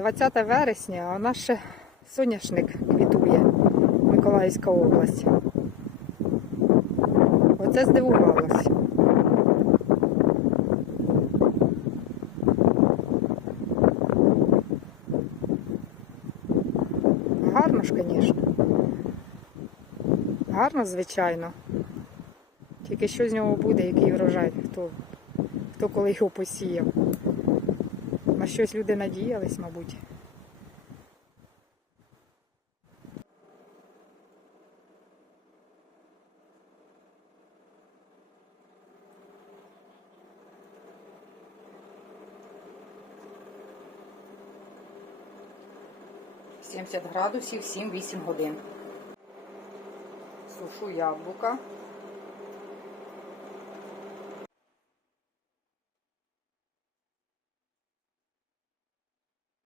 20 вересня, а у нас ще соняшник квітує. Миколаївська область. Оце здивувалась. Гарно ж, звісно. Гарно, звичайно. Тільки що з нього буде, який врожай, хто, хто коли його посіяв. Щось люди надіялись, мабуть. Сімдесят градусів, 7-8 годин. Сушу яблука.